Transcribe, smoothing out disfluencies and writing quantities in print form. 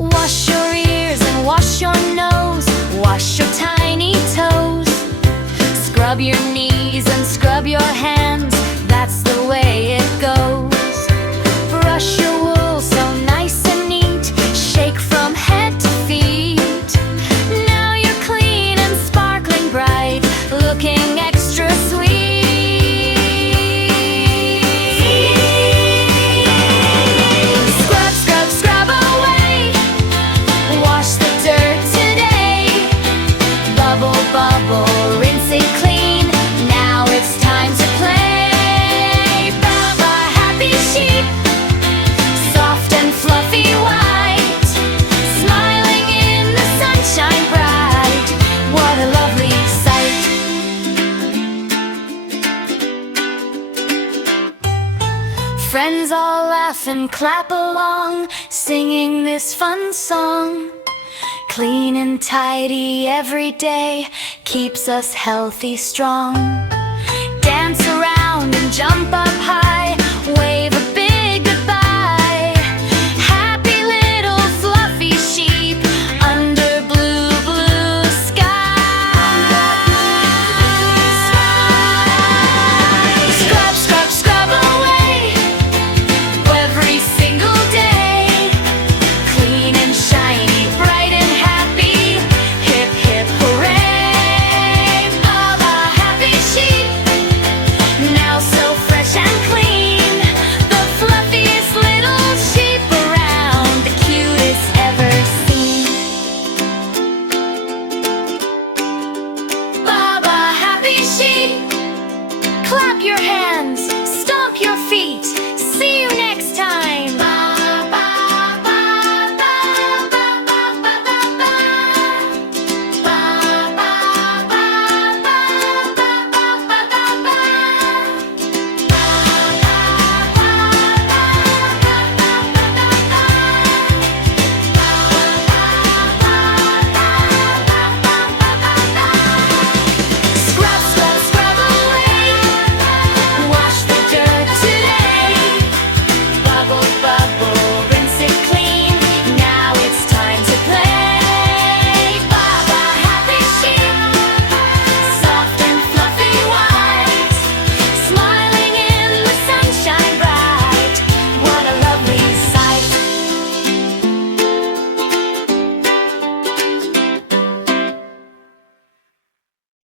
Wash your ears and wash your nose. Wash your tiny toes. Scrub your knees and scrub your hands. That's the way it goes. Brush your wool so nice and neat. Shake from head to feet. Now you're clean and sparkling bright, looking extra sweet. Scrub, scrub, scrub away. Wash the dirt today. Bubble, bubble, rinse it clean. Now it's time to play. Baa Baa, happy sheep, soft and fluffy white, smiling in the sunshine bright. What a lovely sight. Friends all laugh and clap along, singing this fun song. Clean and tidy every day keeps us healthy, strong. Dance around and jump up high.